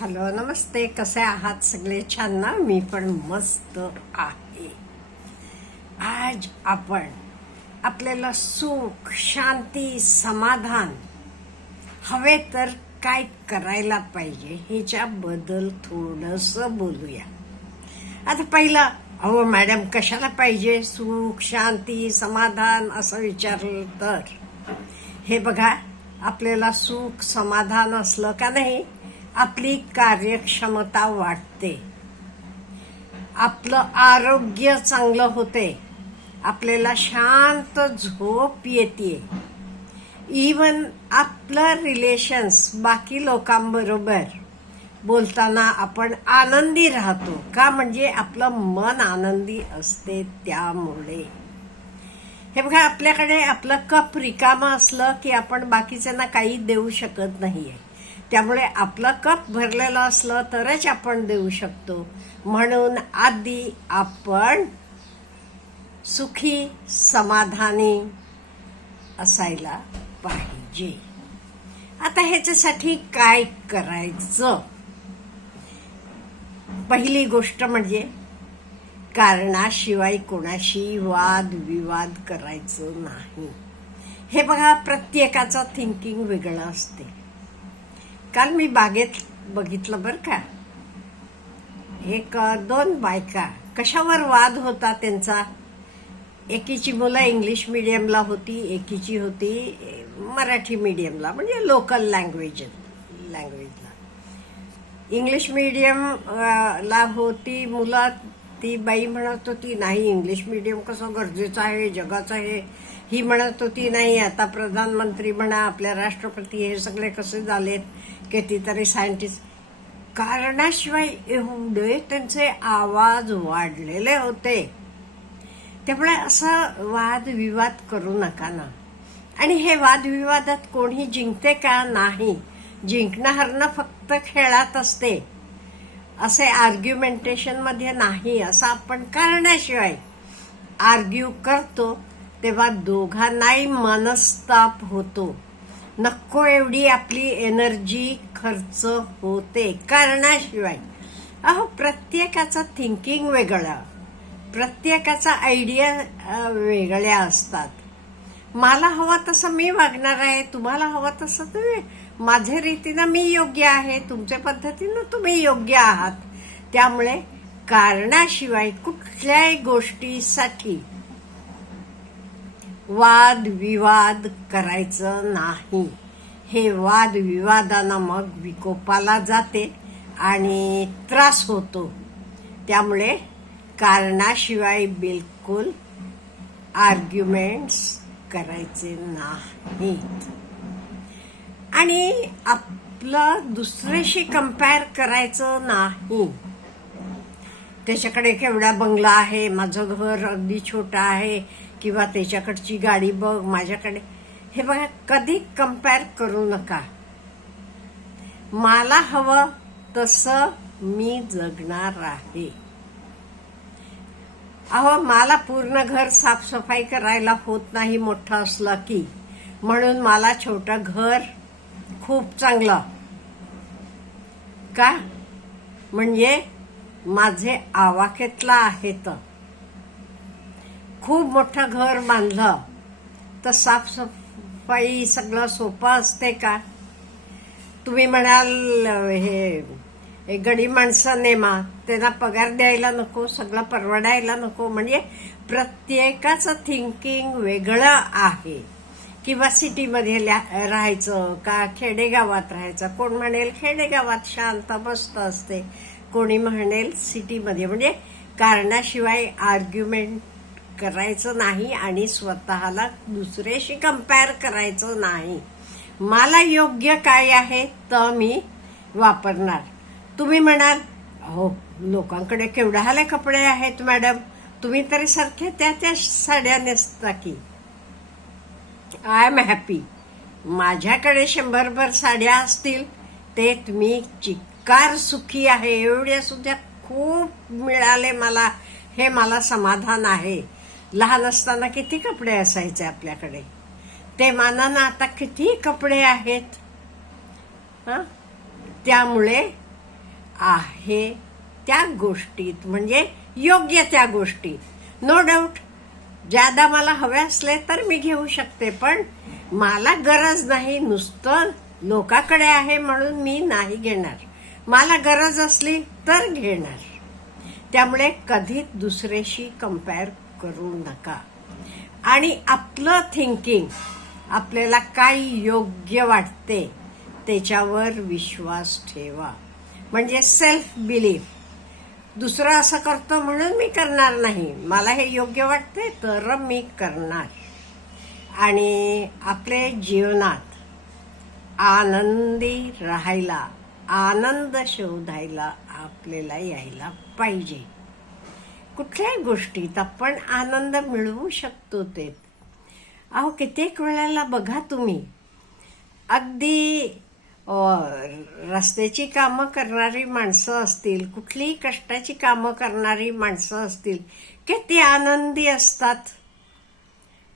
Hello नमस्ते. कसे आहात सगळे? छान ना? मी पण मस्त आहे. आज आपण आपल्याला सुख शांती समाधान हवे तर काय करायला पाहिजे ह्याच्याबद्दल थोडंसं बोलूया. आता पहिलं अहो मॅडम कशाला पाहिजे सुख शांती समाधान असं विचारलं तर? हे बघा आपल्याला सुख समाधान असलं का नाही? आपली कार्यक्षमता वाढते. आपलं आरोग्य चांगलं होते. आपल्याला शांत झोप येते. इवन आपलं रिलेशन्स बाकी लोकांबरोबर बोलताना आपण आनंदी राहतो. का म्हणजे आपलं मन आनंदी असते त्यामुळे. हे बघा आपल्याकडे आपलं कप रिकामं असलं की आपण बाकीच्यांना काही देऊ शकत नाही आहे त्यामुळे आपलं कप भरलेलं असलं तरच आपण देऊ शकतो. म्हणून आधी आपण सुखी समाधानी असायला पाहिजे. आता ह्याच्यासाठी काय करायचं? पहिली गोष्ट म्हणजे कारणाशिवाय कोणाशी वाद विवाद करायचं नाही. हे बघा प्रत्येकाचं थिंकिंग वेगळं असते. काल मी बागेत बघितलं बरं का. एक दोन बायका. कशावर वाद होता त्यांचा? एकीची मुलं इंग्लिश मिडियमला होती एकीची होती मराठी मिडियमला म्हणजे लोकल लँग्वेज लँग्वेजला. इंग्लिश मिडियम ला होती मुलं ती बाई म्हणत होती नाही इंग्लिश मिडियम कसं गरजेचं आहे जगाचं आहे. ही म्हणत होती नाही आता प्रधानमंत्री म्हणा आपल्या राष्ट्रपती हे सगळे कसे झालेत कितीतरी सायंटिस्ट कारणाशिवाय एवढे त्यांचे आवाज वाढलेले होते. त्यामुळे असा वादविवाद करू नका ना. आणि हे वादविवादात कोणी जिंकते का नाही? जिंकणं हरणं फक्त खेळात असते. असे आर्ग्युमेंटेशनमध्ये नाही असं आपण करण्याशिवाय आर्ग्यू करतो तेव्हा दोघांनाही मनस्ताप होतो. नको एवढी आपली एनर्जी खर्च होते कारणाशिवाय. अहो प्रत्येकाचं थिंकिंग वेगळं. प्रत्येकाचा आयडिया वेगळ्या असतात. मला हवा तसं मी वागणार आहे तुम्हाला हवं तसं तुम्ही माझ्या रीतीनं मी योग्य आहे तुमच्या पद्धतीनं तुम्ही योग्य आहात. त्यामुळे कारणाशिवाय कुठल्याही गोष्टीसाठी वादविवाद करायचं नाही. हे वादविवादानं मग विकोपाला जाते आणि त्रास होतो. त्यामुळे कारणाशिवाय बिलकुल आर्ग्युमेंट्स करायचे नाहीत. आणि आपलं दुसऱ्याशी कंपेअर करायचं नाही. त्याच्याकडे केवढा बंगला आहे? माझं घर अगदी छोटं आहे. किंवा त्याच्याकडची गाडी बघ माझ्याकडे. हे बघा कधी कंपेअर करू नका. मला हवं तसं मी जगणार आहे. अहो मला पूर्ण घर साफसफाई करायला होत नाही मोठं असलं की. म्हणून मला छोटं घर खूप चांगलं. का? म्हणजे माझे आवाक्यातला आहे तर खूप मोठं घर बांधलं. तर साफसफाई सगळं सोपं असते का? तुम्ही म्हणाल हे गडी माणसं नेमा त्यांना पगार द्यायला नको सगळं परवडायला नको. म्हणजे प्रत्येकाचं थिंकिंग वेगळं आहे. किंवा सिटीमध्ये राहायचं का खेडेगावात राहायचं? कोण म्हणेल खेडेगावात शांत मस्त असते. कोणी म्हणेल सिटीमध्ये. म्हणजे कारणाशिवाय आर्ग्युमेंट करायचं नाही आणि स्वतःला दुसऱ्याशी कंपेअर करायचं नाही. मला योग्य काय आहे तर मी वापरणार. तुम्ही म्हणाल हो लोकांकडे केवढाले कपडे आहेत मॅडम. तुम्ही तरी सारखे त्या त्या साड्या नेसता की. I am happy. माझ्याकडे शंभरभर साड्या असतील ते मी चिक्कार सुखी आहे. एवढ्या सुद्धा खूप मिळाले मला. हे मला समाधान आहे. लहान असताना किती कपडे असायचे आपल्याकडे? ते मानानं आता किती कपडे आहेत? हां? त्यामुळे आहे त्या गोष्टीत म्हणजे योग्य त्या गोष्टीत नो डाऊट ज्यादा मला हवे असले तर मी घेऊ शकते पण मला गरज नाही नुसतं लोकाकडे आहे म्हणून मी नाही घेणार. मला गरज असली तर घेणार. त्यामुळे कधीच दुसऱ्याशी कंपेअर करू नका. आणि आपलं थिंकिंग आपल्याला काय योग्य वाटते त्याच्यावर विश्वास ठेवा. म्हणजे सेल्फ बिलीफ दुसरं असं करतो म्हणून मी करणार नाही. मला हे योग्य वाटते तर मी करणार. आणि आपल्या जीवनात आनंदी राहायला आनंद शोधायला आपल्याला यायला पाहिजे. कुठल्याही गोष्टीत आपण आनंद मिळवू शकतो ते. अहो कित्येक वेळेला बघा तुम्ही. अगदी रस्त्याची कामं करणारी माणसं असतील कुठलीही कष्टाची कामं करणारी माणसं असतील किती आनंदी असतात.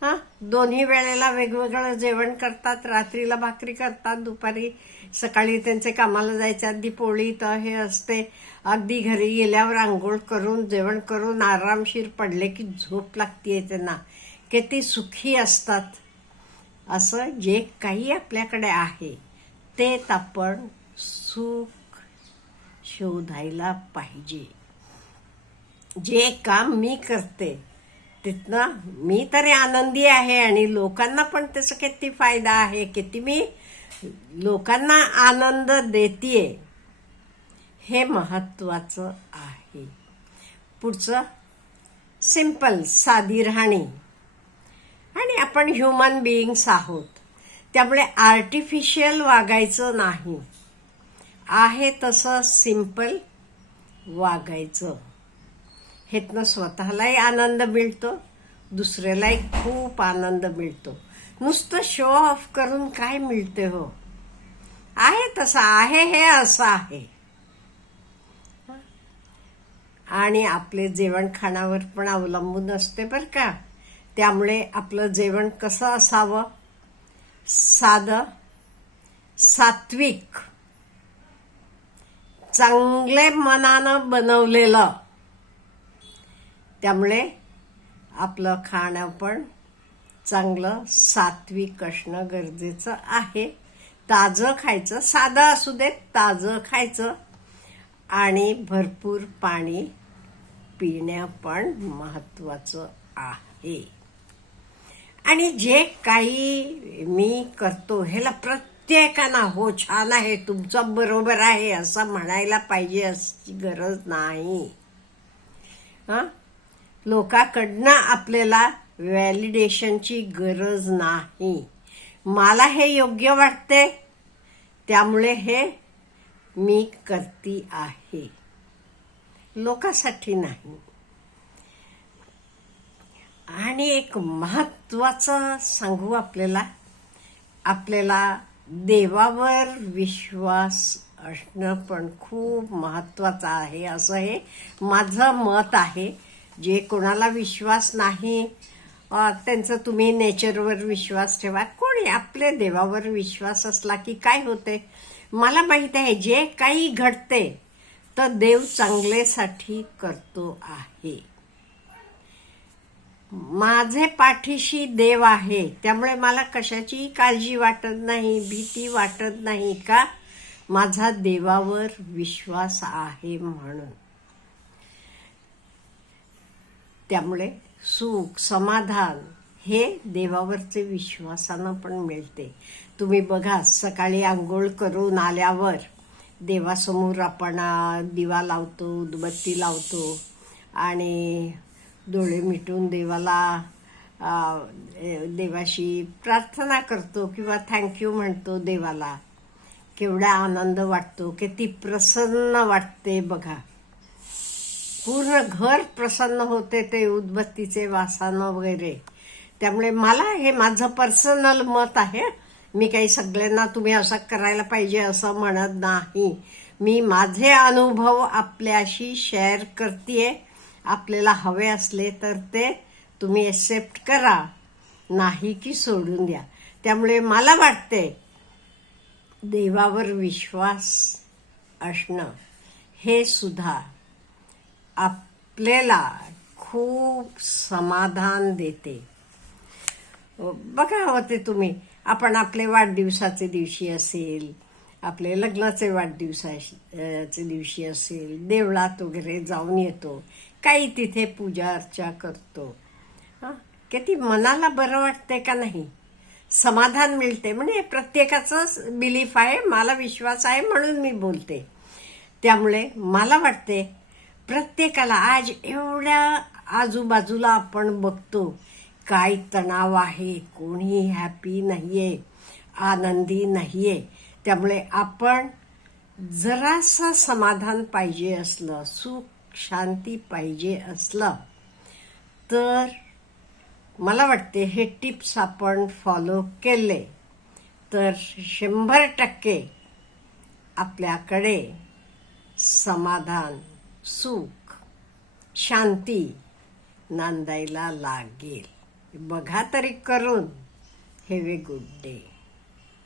हां? दोन्ही वेळेला वेगवेगळं जेवण करतात रात्रीला भाकरी करतात दुपारी सकाळी त्यांचे कामाला जायच्या अगदी पोळी तर हे असते. अगदी घरी गेल्यावर आंघोळ करून जेवण करून आरामशीर पडले की झोप लागतीये त्यांना. किती सुखी असतात. असं जे काही आपल्याकडे आहे तेच आपण सुख शोधायला पाहिजे. जे काम मी करते तिथनं मी तरी आनंदी आहे आणि लोकांना पण त्याचा किती फायदा आहे किती मी लोकांना आनंद देतीये. हे महत्वाचं आहे. पुढचं सिंपल साधी राहणी. आणि आपण ह्युमन बिईंग्स आहोत. त्यामुळे आर्टिफिशियल वागायचं नाही. आहे तसं सिंपल वागायचं. हेतनं स्वतःलाही आनंद मिळतो दुसऱ्यालाही खूप आनंद मिळतो. नुसतं शो ऑफ करून काय मिळते हो? आहे तसं आहे हे असं आहे. आणि आपले जेवण खाण्यावर पण अवलंबून असते बरं का. त्यामुळे आपलं जेवण कसं असावं? साधं सात्विक चांगले मनानं बनवलेलं. त्यामुळे आपलं खाणं पण चांगलं सात्विक असणं गरजेचं आहे. ताजं खायचं साधं असू देत ताजं खायचं. आणि भरपूर पाणी पिणं पण महत्त्वाचं आहे. आणि जे काही मी करतो ह्याला प्रत्येकाना हो छान आहे तुमचं बरोबर आहे असं म्हणायला पाहिजे अशी गरज नाही. हां? लोकाकडनं आपल्याला व्हॅलिडेशनची गरज नाही. मला हे योग्य वाटते त्यामुळे हे मी करती आहे. लोकासाठी नाही. आणि एक महत्वाचं सांगू आपल्याला आपल्याला देवावर विश्वास असणं पण खूप महत्वाचं आहे. असं हे माझं मत आहे. जे कोणाला विश्वास नाही त्यांचं तुम्ही नेचरवर विश्वास ठेवा. कोणी आपल्या देवावर विश्वास असला की काय होते मला माहीत आहे जे काही घडते तर देव चांगलेसाठी करतो आहे. माझे पाठीशी देव आहे त्यामुळे मला कशाची काळजी वाटत नाही भीती वाटत नाही का? माझा देवावर विश्वास आहे म्हणून. त्यामुळे सुख समाधान हे देवावरचे विश्वासानं पण मिळते. तुम्ही बघा सकाळी आंघोळ करून आल्यावर देवासमोर आपण दिवा लावतो उदबत्ती लावतो आणि डोळे मिटून देवाला देवाशी प्रार्थना करतो किंवा थँक्यू म्हणतो देवाला. केवढा आनंद वाटतो किती प्रसन्न वाटते बघा. पूर्ण घर प्रसन्न होते ते उदबत्तीचे वासानं वगैरे. त्यामुळे मला हे माझं पर्सनल मत आहे. मी काही सगळ्यांना तुम्ही असं करायला पाहिजे असं म्हणत नाही. मी माझे अनुभव आपल्याशी शेअर करते आपल्याला हवे असले तर ते तुम्ही एक्सेप्ट करा. नाही की सोडून द्या. त्यामुळे मला वाटते देवावर विश्वास असणं हे सुद्धा आपल्याला खूप समाधान देते. बघा होते तुम्ही. आपण आपले वाढदिवसाचे दिवशी असेल आपले लग्नाचे वाढदिवसाचे दिवशी असेल देवळात वगैरे जाऊन येतो काही तिथे पूजा अर्चा करतो. हां? किती मनाला बरं वाटते का नाही? समाधान मिळते. म्हणजे प्रत्येकाचं बिलीफ आहे मला विश्वास आहे म्हणून मी बोलते. त्यामुळे मला वाटते प्रत्येकाला आज एवढ्या आजूबाजूला आपण बघतो. काय तणाव आहे कोणी हॅपी नाही आहे आनंदी नाही आहे त्यामुळे आपण जरासं समाधान पाहिजे असलं सुख शांती पाहिजे असलं तर मला वाटते हे टिप्स आपण फॉलो केले. तर शंभर टक्के आपल्याकडे समाधान सुख शांती नांदायला लागेल. बघा तरी करून. हे वे गुड डे